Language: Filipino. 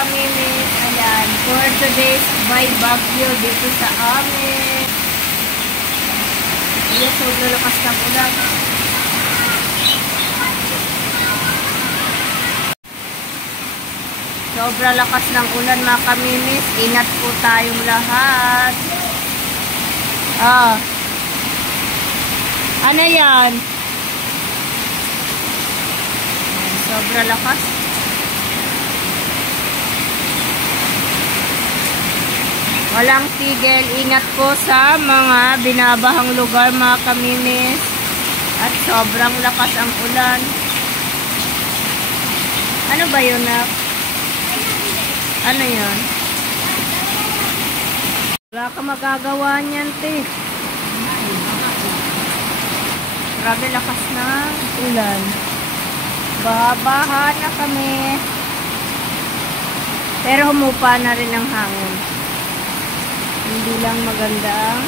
kaminis. Ayan, for today's by Baguio dito sa amin. Ayan, sobrang lakas ng ulan. Sobrang lakas ng ulan mga kaminis. Ingat po tayong lahat. Ano yan? Sobrang lakas. Walang tigil. Ingat po sa mga binabahang lugar mga kaminis. At sobrang lakas ang ulan. Ano ba yun, Nak? Ano yun? Wala ka magagawa niyan, te. Grabe lakas na ulan. Baha na kami. Pero humupa na rin ang hangin. Hindi lang maganda ang